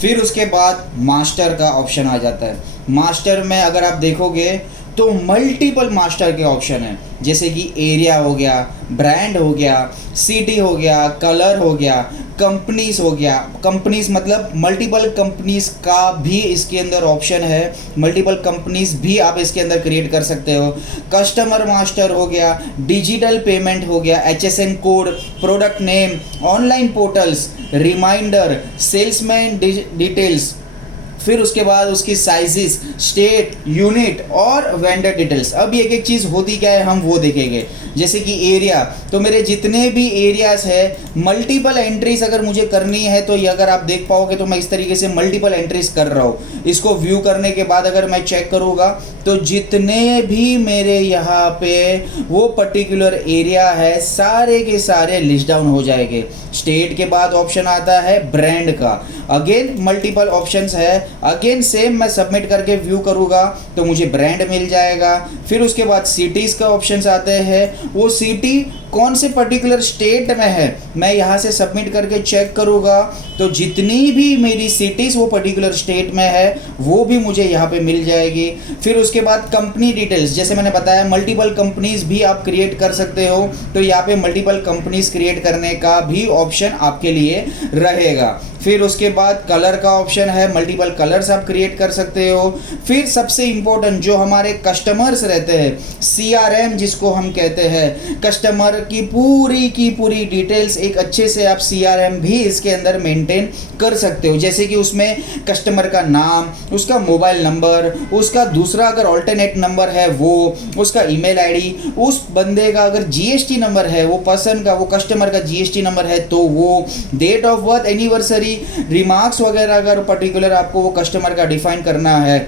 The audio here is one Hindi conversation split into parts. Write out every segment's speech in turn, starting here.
फिर उसके बाद मास्टर का ऑप्शन आ जाता है। मास्टर में अगर आप देखोगे तो मल्टीपल मास्टर के ऑप्शन हैं, जैसे कि एरिया हो गया, ब्रांड हो गया, सिटी हो गया, कलर हो गया, कंपनीज हो गया। कंपनीज मतलब मल्टीपल कंपनीज का भी इसके अंदर ऑप्शन है, मल्टीपल कंपनीज भी आप इसके अंदर क्रिएट कर सकते हो। कस्टमर मास्टर हो गया, डिजिटल पेमेंट हो गया, HSN code, product name, online portals, reminder, salesman details, फिर उसके बाद उसकी साइजेस, स्टेट, यूनिट और वेंडर डिटेल्स। अब एक एक चीज़ होती क्या है हम वो देखेंगे। जैसे कि एरिया, तो मेरे जितने भी एरियाज़ है मल्टीपल एंट्रीज अगर मुझे करनी है तो ये अगर आप देख पाओगे तो मैं इस तरीके से मल्टीपल एंट्रीज कर रहा हूँ। इसको व्यू करने के बाद अगर मैं चेक करूँगा तो जितने भी मेरे यहाँ पे वो पर्टिकुलर एरिया है सारे के सारे लिस्ट डाउन हो जाएंगे। स्टेट के बाद ऑप्शन आता है ब्रांड का, अगेन मल्टीपल ऑप्शंस है, अगेन सेम मैं सबमिट करके व्यू करूँगा तो मुझे ब्रांड मिल जाएगा। फिर उसके बाद सिटीज़ का ऑप्शंस आते हैं, वो सिटी कौन से पर्टिकुलर स्टेट में है मैं यहाँ से सबमिट करके चेक करूँगा तो जितनी भी मेरी सिटीज़ वो पर्टिकुलर स्टेट में है वो भी मुझे यहाँ पे मिल जाएगी। फिर उसके बाद कंपनी डिटेल्स, जैसे मैंने बताया मल्टीपल कंपनीज भी आप क्रिएट कर सकते हो, तो यहाँ पे मल्टीपल कंपनीज क्रिएट करने का भी ऑप्शन आपके लिए रहेगा। फिर उसके बाद कलर का ऑप्शन है, मल्टीपल कलर्स आप क्रिएट कर सकते हो। फिर सबसे इम्पोर्टेंट जो हमारे कस्टमर्स रहते हैं, CRM जिसको हम कहते हैं, कस्टमर की पूरी डिटेल्स एक अच्छे से आप CRM भी इसके अंदर मेंटेन कर सकते हो। जैसे कि उसमें कस्टमर का नाम, उसका मोबाइल नंबर, उसका दूसरा अगर ऑल्टरनेट नंबर है वो, उसका ईमेल आईडी, उस बंदे का अगर GST नंबर है, वो पर्सन का, वो कस्टमर का GST नंबर है तो वो, date of birth, anniversary, remarks वगैरह अगर पर्टिकुलर आपको वो कस्टमर का डिफाइन करना है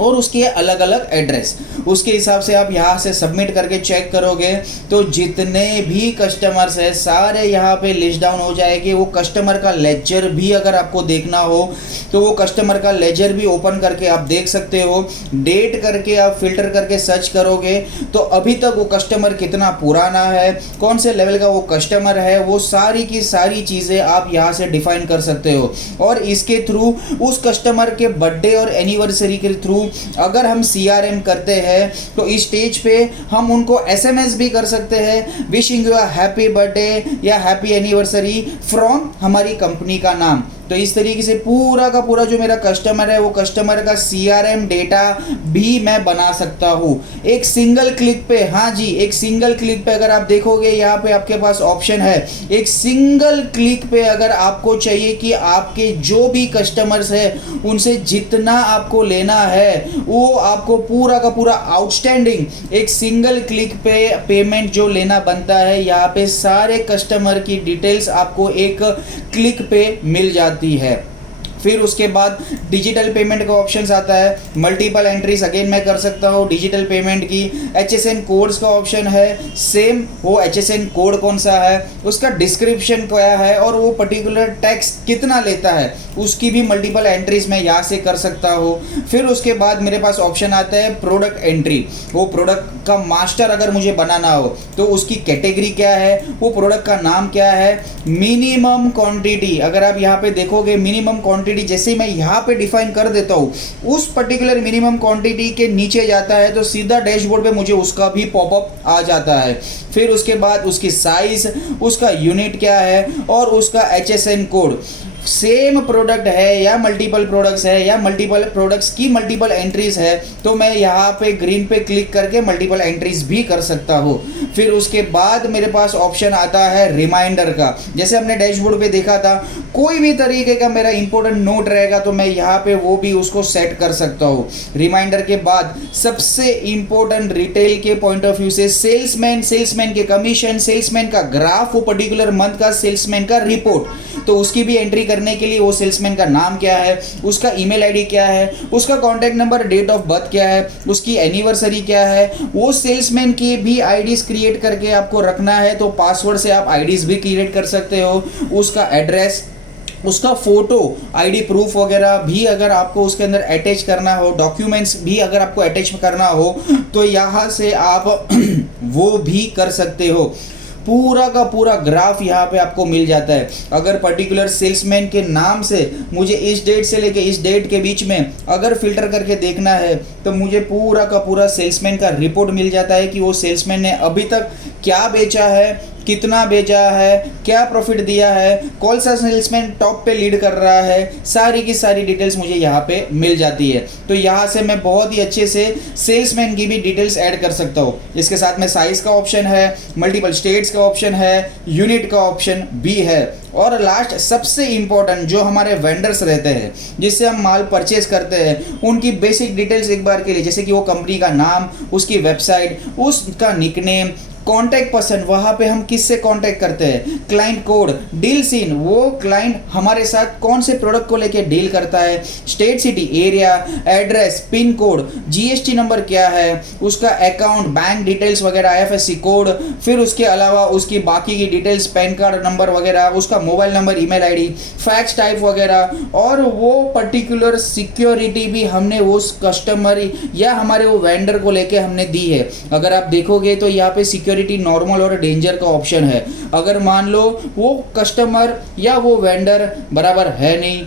और उसके अलग अलग एड्रेस, उसके हिसाब से आप यहाँ से सबमिट करके चेक करोगे तो जितने भी कस्टमर्स है सारे यहाँ पे लिस्ट डाउन हो जाएंगे। वो कस्टमर का लेजर भी अगर आपको देखना हो तो वो कस्टमर का लेजर भी ओपन करके आप देख सकते हो। डेट करके आप फिल्टर करके सर्च करोगे तो अभी तक वो कस्टमर कितना पुराना है, कौन से लेवल का वो कस्टमर है, वो सारी की सारी चीज़ें आप यहाँ से डिफाइन कर सकते हो। और इसके थ्रू उस कस्टमर के बर्थडे और एनिवर्सरी के थ्रू अगर हम CRM करते हैं तो इस स्टेज पे हम उनको SMS भी कर सकते हैं, wishing you a happy birthday या हैप्पी एनिवर्सरी फ्रॉम हमारी कंपनी का नाम। तो इस तरीके से पूरा का पूरा जो मेरा कस्टमर है वो कस्टमर का CRM डेटा भी मैं बना सकता हूँ एक सिंगल क्लिक पे। हाँ जी, एक सिंगल क्लिक पे अगर आप देखोगे यहाँ पे आपके पास ऑप्शन है, एक सिंगल क्लिक पे अगर आपको चाहिए कि आपके जो भी कस्टमर्स है उनसे जितना आपको लेना है वो आपको पूरा का पूरा आउटस्टैंडिंग एक सिंगल क्लिक पे पेमेंट जो लेना बनता है, यहाँ पे सारे कस्टमर की डिटेल्स आपको एक क्लिक पे मिल जाती है। फिर उसके बाद डिजिटल पेमेंट का ऑप्शन आता है, मल्टीपल एंट्रीज अगेन मैं कर सकता हूँ डिजिटल पेमेंट की। HSN कोड्स का ऑप्शन है, सेम वो HSN कोड कौन सा है, उसका डिस्क्रिप्शन क्या है और वो पर्टिकुलर टैक्स कितना लेता है, उसकी भी मल्टीपल एंट्रीज मैं यहाँ से कर सकता हूँ। फिर उसके बाद मेरे पास ऑप्शन आता है प्रोडक्ट एंट्री, वो प्रोडक्ट का मास्टर अगर मुझे बनाना हो तो उसकी कैटेगरी क्या है, वो प्रोडक्ट का नाम क्या है, मिनिमम क्वांटिटी अगर आप यहाँ पे देखोगे मिनिमम क्वांटिटी जैसे मैं यहाँ पे डिफाइन कर देता हूँ उस पर्टिकुलर मिनिमम क्वांटिटी के नीचे जाता है तो सीधा डैशबोर्ड पे मुझे उसका भी पॉपअप आ जाता है। फिर उसके बाद उसकी साइज, उसका यूनिट क्या है और उसका HSN कोड, सेम प्रोडक्ट है या मल्टीपल प्रोडक्ट्स है या मल्टीपल प्रोडक्ट्स की मल्टीपल एंट्रीज है तो मैं यहाँ पे ग्रीन पे क्लिक करके मल्टीपल एंट्रीज भी कर सकता हूँ। फिर उसके बाद मेरे पास ऑप्शन आता है रिमाइंडर का, जैसे हमने डैशबोर्ड पे देखा था कोई भी तरीके का मेरा इंपॉर्टेंट नोट रहेगा तो मैं यहाँ पे वो भी उसको सेट कर सकता हूँ। रिमाइंडर के बाद सबसे इंपॉर्टेंट रिटेल के पॉइंट ऑफ व्यू से सेल्समैन के कमीशन, सेल्समैन का ग्राफ, वो पर्टिकुलर मंथ का सेल्समैन का रिपोर्ट, तो उसकी भी एंट्री करने के लिए वो सेल्समैन का नाम क्या है, उसका ईमेल आईडी क्या है, उसका contact number, date of birth क्या है, उसकी एनिवर्सरी क्या है, वो सेल्समैन की भी आईडीज क्रिएट करके आपको रखना है तो पासवर्ड से आप आईडीज भी क्रिएट कर सकते हो। उसका एड्रेस, उसका फोटो, आईडी प्रूफ वगैरह भी अगर आपको उसके अंदर अटैच करना हो, डॉक्यूमेंट्स भी अगर आपको अटैच करना हो तो यहाँ से आप वो भी कर सकते हो। पूरा का पूरा ग्राफ यहाँ पे आपको मिल जाता है। अगर पर्टिकुलर सेल्समैन के नाम से मुझे इस डेट से लेके इस डेट के बीच में अगर फिल्टर करके देखना है तो मुझे पूरा का पूरा सेल्समैन का रिपोर्ट मिल जाता है कि वो सेल्समैन ने अभी तक क्या बेचा है, कितना बेचा है, क्या प्रॉफिट दिया है, कौन सा सेल्समैन टॉप पे लीड कर रहा है, सारी की सारी डिटेल्स मुझे यहाँ पे मिल जाती है। तो यहाँ से मैं बहुत ही अच्छे से सेल्समैन की भी डिटेल्स ऐड कर सकता हूँ। इसके साथ में साइज का ऑप्शन है, मल्टीपल स्टेट्स का ऑप्शन है, यूनिट का ऑप्शन भी है, और लास्ट सबसे इंपॉर्टेंट जो हमारे वेंडर्स रहते हैं जिससे हम माल परचेज करते हैं उनकी बेसिक डिटेल्स एक बार के लिए, जैसे कि वो कंपनी का नाम, उसकी वेबसाइट, उसका निकनेम, कॉन्टैक्ट पर्सन, वहाँ पे हम किससे कॉन्टैक्ट करते हैं, क्लाइंट कोड, डील सीन, वो क्लाइंट हमारे साथ कौन से प्रोडक्ट को लेके डील करता है, state, city, area, address, pin code, GST number क्या है, उसका अकाउंट, बैंक डिटेल्स वगैरह, आईएफएससी कोड, फिर उसके अलावा उसकी बाकी की डिटेल्स, पैन कार्ड नंबर वगैरह, उसका mobile number, email ID, fax type वगैरह, और वो पर्टिकुलर सिक्योरिटी भी हमने उस कस्टमर या हमारे वो वेंडर को लेके हमने दी है। अगर आप देखोगे तो यहाँ पे सिक्योरिटी नॉर्मल और डेंजर का ऑप्शन है। अगर मान लो वो कस्टमर या वो वेंडर बराबर है नहीं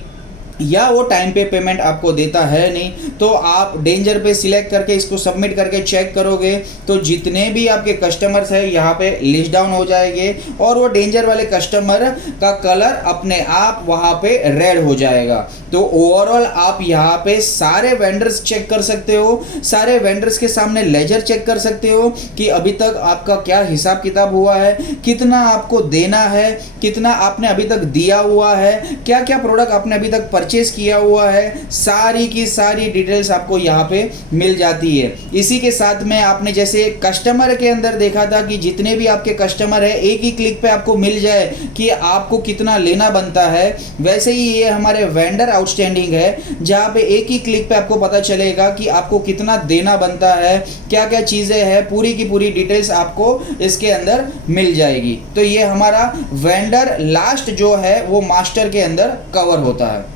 या वो टाइम पे पेमेंट आपको देता है नहीं, तो आप डेंजर पे सिलेक्ट करके इसको सबमिट करके चेक करोगे तो जितने भी आपके कस्टमर्स हैं यहाँ पे लिस्ट डाउन हो जाएंगे और वो डेंजर वाले कस्टमर का कलर अपने आप वहाँ पे रेड हो जाएगा। तो ओवरऑल आप यहाँ पे सारे वेंडर्स चेक कर सकते हो, सारे वेंडर्स के सामने लेजर चेक कर सकते हो कि अभी तक आपका क्या हिसाब किताब हुआ है, कितना आपको देना है, कितना आपने अभी तक दिया हुआ है, क्या क्या प्रोडक्ट आपने अभी तक परचेज किया हुआ है, सारी की सारी डिटेल्स आपको यहाँ पे मिल जाती है। इसी के साथ में आपने जैसे कस्टमर के अंदर देखा था कि जितने भी आपके कस्टमर है एक ही क्लिक पे आपको मिल जाए कि आपको कितना लेना बनता है, वैसे ही ये हमारे वेंडर आउटस्टैंडिंग है जहाँ पे एक ही क्लिक पे आपको पता चलेगा कि आपको कितना देना बनता है, क्या क्या चीज़ें हैं, पूरी की पूरी डिटेल्स आपको इसके अंदर मिल जाएगी। तो ये हमारा वेंडर लास्ट जो है वो मास्टर के अंदर कवर होता है।